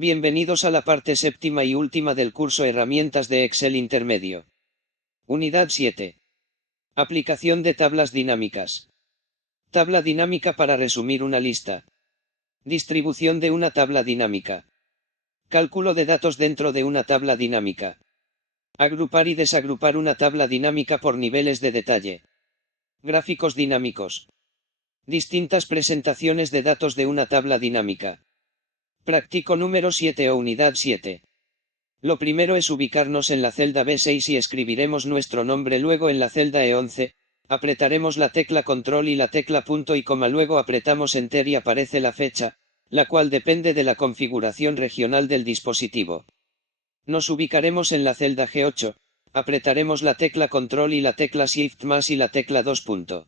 Bienvenidos a la parte séptima y última del curso Herramientas de Excel Intermedio. Unidad 7. Aplicación de tablas dinámicas. Tabla dinámica para resumir una lista. Distribución de una tabla dinámica. Cálculo de datos dentro de una tabla dinámica. Agrupar y desagrupar una tabla dinámica por niveles de detalle. Gráficos dinámicos. Distintas presentaciones de datos de una tabla dinámica. Práctico número 7 o unidad 7. Lo primero es ubicarnos en la celda B6 y escribiremos nuestro nombre, luego en la celda E11, apretaremos la tecla control y la tecla punto y coma, luego apretamos enter y aparece la fecha, la cual depende de la configuración regional del dispositivo. Nos ubicaremos en la celda G8, apretaremos la tecla control y la tecla shift más y la tecla 2 punto.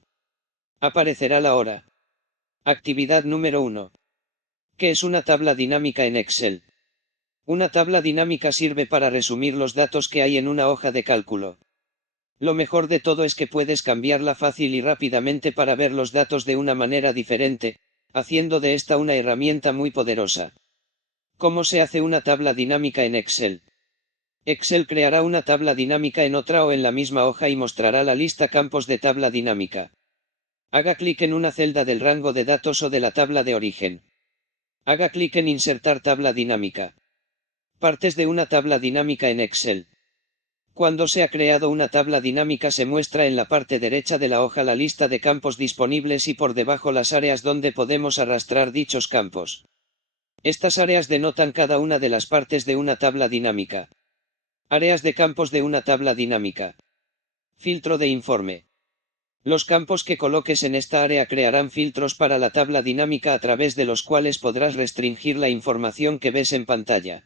Aparecerá la hora. Actividad número 1. ¿Qué es una tabla dinámica en Excel? Una tabla dinámica sirve para resumir los datos que hay en una hoja de cálculo. Lo mejor de todo es que puedes cambiarla fácil y rápidamente para ver los datos de una manera diferente, haciendo de esta una herramienta muy poderosa. ¿Cómo se hace una tabla dinámica en Excel? Excel creará una tabla dinámica en otra o en la misma hoja y mostrará la lista campos de tabla dinámica. Haga clic en una celda del rango de datos o de la tabla de origen. Haga clic en Insertar tabla dinámica. Partes de una tabla dinámica en Excel. Cuando se ha creado una tabla dinámica se muestra en la parte derecha de la hoja la lista de campos disponibles y por debajo las áreas donde podemos arrastrar dichos campos. Estas áreas denotan cada una de las partes de una tabla dinámica. Áreas de campos de una tabla dinámica. Filtro de informe. Los campos que coloques en esta área crearán filtros para la tabla dinámica a través de los cuales podrás restringir la información que ves en pantalla.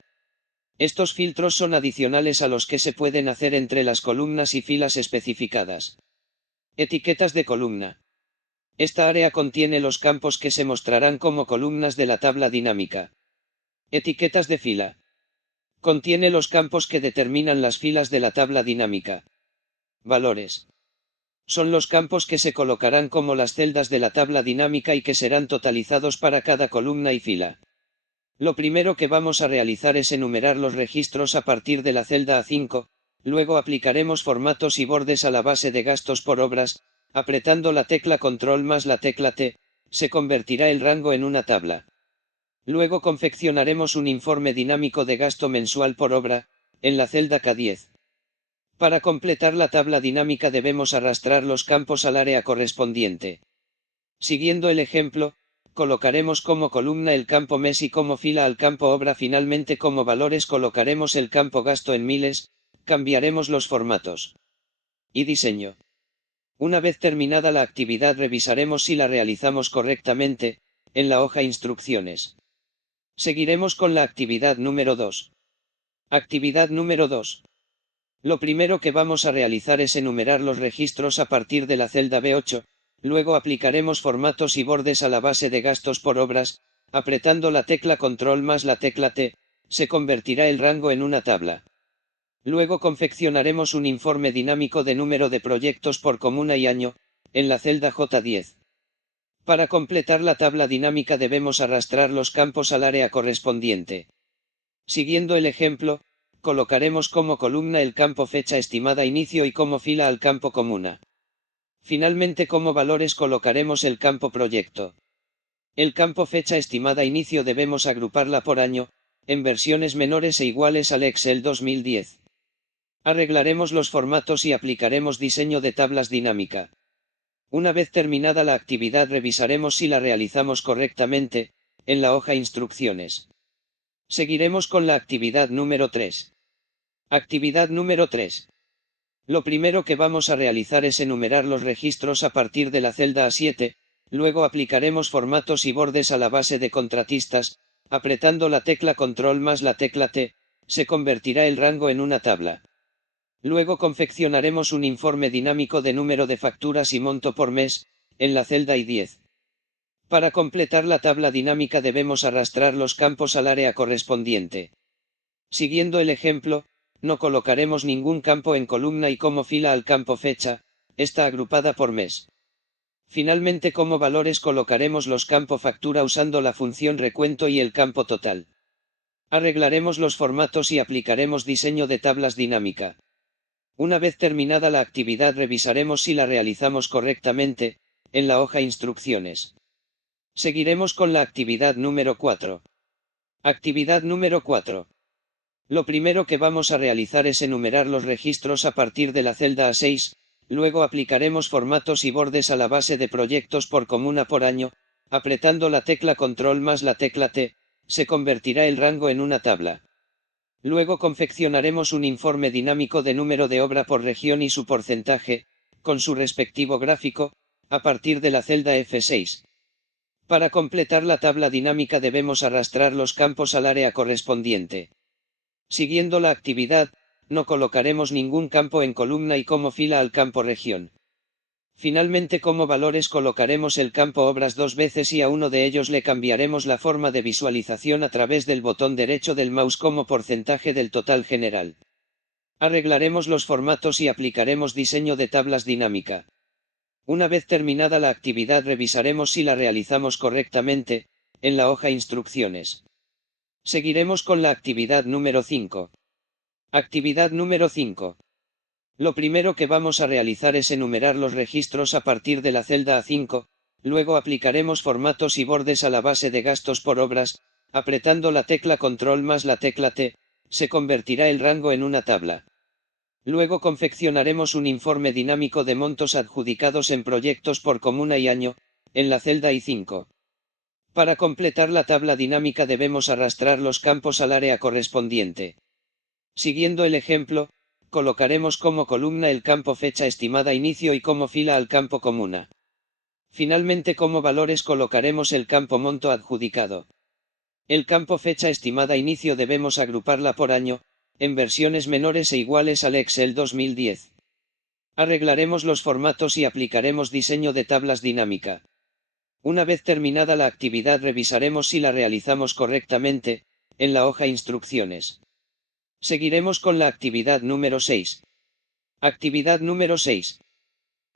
Estos filtros son adicionales a los que se pueden hacer entre las columnas y filas especificadas. Etiquetas de columna. Esta área contiene los campos que se mostrarán como columnas de la tabla dinámica. Etiquetas de fila. Contiene los campos que determinan las filas de la tabla dinámica. Valores. Son los campos que se colocarán como las celdas de la tabla dinámica y que serán totalizados para cada columna y fila. Lo primero que vamos a realizar es enumerar los registros a partir de la celda A5, luego aplicaremos formatos y bordes a la base de gastos por obras, apretando la tecla control más la tecla T, se convertirá el rango en una tabla. Luego confeccionaremos un informe dinámico de gasto mensual por obra, en la celda K10. Para completar la tabla dinámica debemos arrastrar los campos al área correspondiente. Siguiendo el ejemplo, colocaremos como columna el campo mes y como fila al campo obra. Finalmente, como valores colocaremos el campo gasto en miles, cambiaremos los formatos. Y diseño. Una vez terminada la actividad revisaremos si la realizamos correctamente, en la hoja Instrucciones. Seguiremos con la actividad número 2. Actividad número 2. Lo primero que vamos a realizar es enumerar los registros a partir de la celda B8, luego aplicaremos formatos y bordes a la base de gastos por obras, apretando la tecla control más la tecla T, se convertirá el rango en una tabla. Luego confeccionaremos un informe dinámico de número de proyectos por comuna y año, en la celda J10. Para completar la tabla dinámica debemos arrastrar los campos al área correspondiente. Siguiendo el ejemplo, colocaremos como columna el campo fecha estimada inicio y como fila al campo comuna. Finalmente, como valores colocaremos el campo proyecto. El campo fecha estimada inicio debemos agruparla por año, en versiones menores e iguales al Excel 2010. Arreglaremos los formatos y aplicaremos diseño de tablas dinámica. Una vez terminada la actividad revisaremos si la realizamos correctamente, en la hoja Instrucciones. Seguiremos con la actividad número 3. Actividad número 3. Lo primero que vamos a realizar es enumerar los registros a partir de la celda A7, luego aplicaremos formatos y bordes a la base de contratistas, apretando la tecla control más la tecla T, se convertirá el rango en una tabla. Luego confeccionaremos un informe dinámico de número de facturas y monto por mes, en la celda I10. Para completar la tabla dinámica debemos arrastrar los campos al área correspondiente. Siguiendo el ejemplo, no colocaremos ningún campo en columna y como fila al campo fecha, está agrupada por mes. Finalmente, como valores colocaremos los campo factura usando la función recuento y el campo total. Arreglaremos los formatos y aplicaremos diseño de tablas dinámica. Una vez terminada la actividad revisaremos si la realizamos correctamente, en la hoja Instrucciones. Seguiremos con la actividad número 4. Actividad número 4. Lo primero que vamos a realizar es enumerar los registros a partir de la celda A6, luego aplicaremos formatos y bordes a la base de proyectos por comuna por año, apretando la tecla Control más la tecla T, se convertirá el rango en una tabla. Luego confeccionaremos un informe dinámico de número de obra por región y su porcentaje, con su respectivo gráfico, a partir de la celda F6. Para completar la tabla dinámica debemos arrastrar los campos al área correspondiente. Siguiendo la actividad, no colocaremos ningún campo en columna y como fila al campo región. Finalmente como valores colocaremos el campo obras dos veces y a uno de ellos le cambiaremos la forma de visualización a través del botón derecho del mouse como porcentaje del total general. Arreglaremos los formatos y aplicaremos diseño de tablas dinámica. Una vez terminada la actividad revisaremos si la realizamos correctamente, en la hoja Instrucciones. Seguiremos con la actividad número 5. Actividad número 5. Lo primero que vamos a realizar es enumerar los registros a partir de la celda A5, luego aplicaremos formatos y bordes a la base de gastos por obras, apretando la tecla Control más la tecla T, se convertirá el rango en una tabla. Luego confeccionaremos un informe dinámico de montos adjudicados en proyectos por comuna y año, en la celda I5. Para completar la tabla dinámica debemos arrastrar los campos al área correspondiente. Siguiendo el ejemplo, colocaremos como columna el campo fecha estimada inicio y como fila al campo comuna. Finalmente como valores colocaremos el campo monto adjudicado. El campo fecha estimada inicio debemos agruparla por año, en versiones menores e iguales al Excel 2010. Arreglaremos los formatos y aplicaremos diseño de tablas dinámica. Una vez terminada la actividad revisaremos si la realizamos correctamente, en la hoja Instrucciones. Seguiremos con la actividad número 6. Actividad número 6.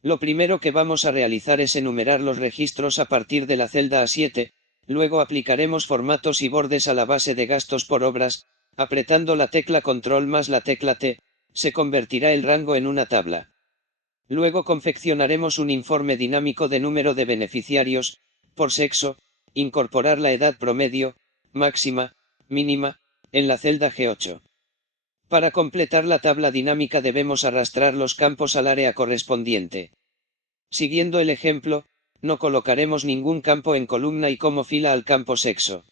Lo primero que vamos a realizar es enumerar los registros a partir de la celda A7, luego aplicaremos formatos y bordes a la base de gastos por obras, apretando la tecla Control más la tecla T, se convertirá el rango en una tabla. Luego confeccionaremos un informe dinámico de número de beneficiarios, por sexo, incorporar la edad promedio, máxima, mínima, en la celda G8. Para completar la tabla dinámica debemos arrastrar los campos al área correspondiente. Siguiendo el ejemplo, no colocaremos ningún campo en columna y como fila al campo sexo.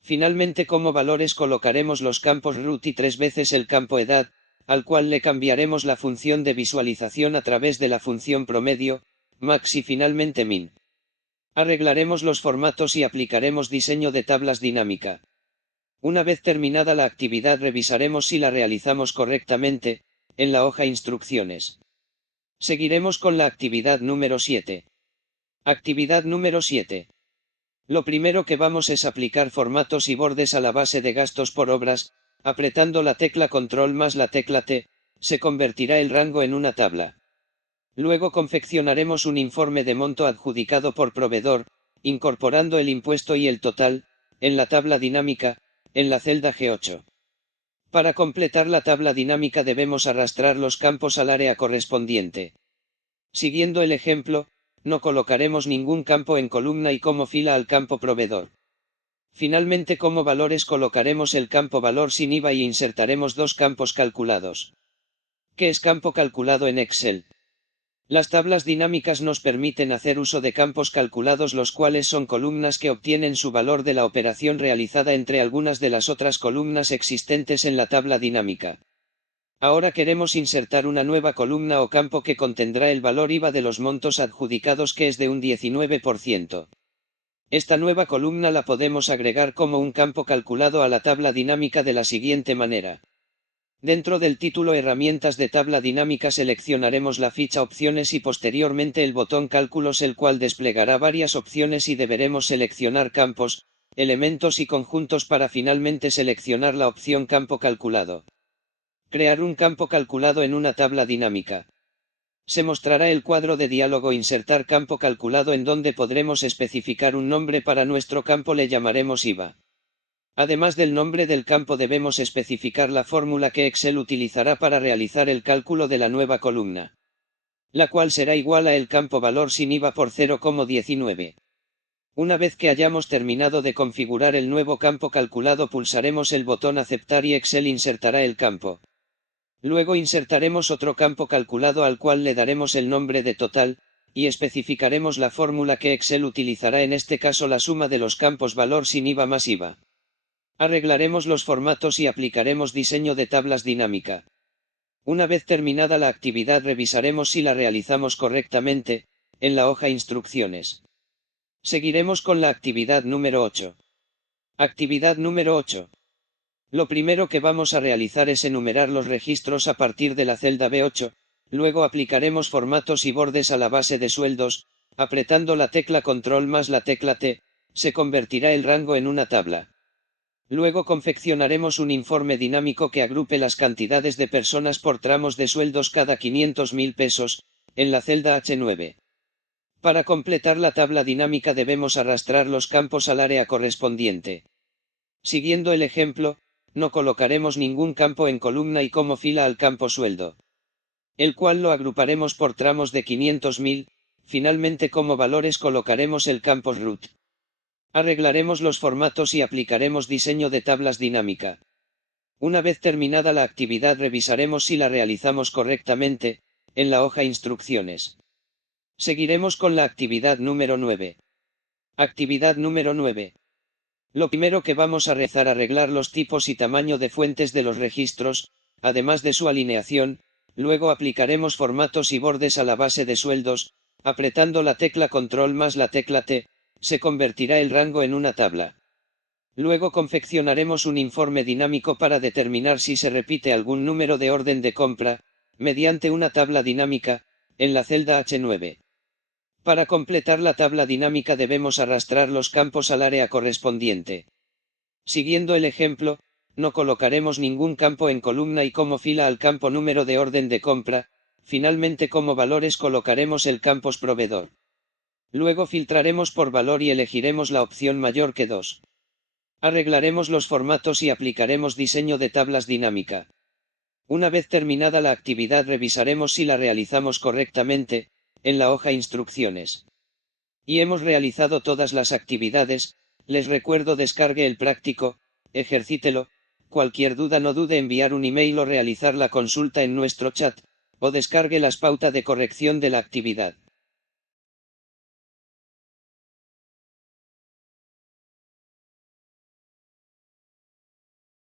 Finalmente como valores colocaremos los campos root y 3 veces el campo edad, al cual le cambiaremos la función de visualización a través de la función promedio, max y finalmente min. Arreglaremos los formatos y aplicaremos diseño de tablas dinámica. Una vez terminada la actividad revisaremos si la realizamos correctamente, en la hoja Instrucciones. Seguiremos con la actividad número 7. Actividad número 7. Lo primero que vamos es aplicar formatos y bordes a la base de gastos por obras, apretando la tecla Control más la tecla T, se convertirá el rango en una tabla. Luego confeccionaremos un informe de monto adjudicado por proveedor, incorporando el impuesto y el total, en la tabla dinámica, en la celda G8. Para completar la tabla dinámica debemos arrastrar los campos al área correspondiente. Siguiendo el ejemplo, no colocaremos ningún campo en columna y como fila al campo proveedor. Finalmente como valores colocaremos el campo valor sin IVA y insertaremos dos campos calculados. ¿Qué es campo calculado en Excel? Las tablas dinámicas nos permiten hacer uso de campos calculados, los cuales son columnas que obtienen su valor de la operación realizada entre algunas de las otras columnas existentes en la tabla dinámica. Ahora queremos insertar una nueva columna o campo que contendrá el valor IVA de los montos adjudicados, que es de un 19%. Esta nueva columna la podemos agregar como un campo calculado a la tabla dinámica de la siguiente manera. Dentro del título Herramientas de tabla dinámica seleccionaremos la ficha Opciones y posteriormente el botón Cálculos, el cual desplegará varias opciones y deberemos seleccionar campos, elementos y conjuntos para finalmente seleccionar la opción Campo calculado. Crear un campo calculado en una tabla dinámica. Se mostrará el cuadro de diálogo Insertar campo calculado, en donde podremos especificar un nombre para nuestro campo, le llamaremos IVA. Además del nombre del campo debemos especificar la fórmula que Excel utilizará para realizar el cálculo de la nueva columna, la cual será igual a el campo valor sin IVA por 0,19. Una vez que hayamos terminado de configurar el nuevo campo calculado, pulsaremos el botón aceptar y Excel insertará el campo. Luego insertaremos otro campo calculado al cual le daremos el nombre de total, y especificaremos la fórmula que Excel utilizará, en este caso la suma de los campos valor sin IVA más IVA. Arreglaremos los formatos y aplicaremos diseño de tablas dinámica. Una vez terminada la actividad revisaremos si la realizamos correctamente, en la hoja Instrucciones. Seguiremos con la actividad número 8. Actividad número 8. Lo primero que vamos a realizar es enumerar los registros a partir de la celda B8, luego aplicaremos formatos y bordes a la base de sueldos, apretando la tecla Control más la tecla T, se convertirá el rango en una tabla. Luego confeccionaremos un informe dinámico que agrupe las cantidades de personas por tramos de sueldos cada 500.000 pesos, en la celda H9. Para completar la tabla dinámica debemos arrastrar los campos al área correspondiente. Siguiendo el ejemplo, no colocaremos ningún campo en columna y como fila al campo sueldo, el cual lo agruparemos por tramos de 500.000, finalmente como valores colocaremos el campo root. Arreglaremos los formatos y aplicaremos diseño de tablas dinámica. Una vez terminada la actividad revisaremos si la realizamos correctamente, en la hoja Instrucciones. Seguiremos con la actividad número 9. Actividad número 9. Lo primero que vamos a realizar es arreglar los tipos y tamaño de fuentes de los registros, además de su alineación, luego aplicaremos formatos y bordes a la base de sueldos, apretando la tecla Control más la tecla T, se convertirá el rango en una tabla. Luego confeccionaremos un informe dinámico para determinar si se repite algún número de orden de compra, mediante una tabla dinámica, en la celda H9. Para completar la tabla dinámica debemos arrastrar los campos al área correspondiente. Siguiendo el ejemplo, no colocaremos ningún campo en columna y como fila al campo número de orden de compra, finalmente como valores colocaremos el campos proveedor. Luego filtraremos por valor y elegiremos la opción mayor que 2. Arreglaremos los formatos y aplicaremos diseño de tablas dinámica. Una vez terminada la actividad revisaremos si la realizamos correctamente, en la hoja Instrucciones. Y hemos realizado todas las actividades, les recuerdo descargue el práctico, ejercítelo, cualquier duda no dude enviar un email o realizar la consulta en nuestro chat, o descargue las pautas de corrección de la actividad.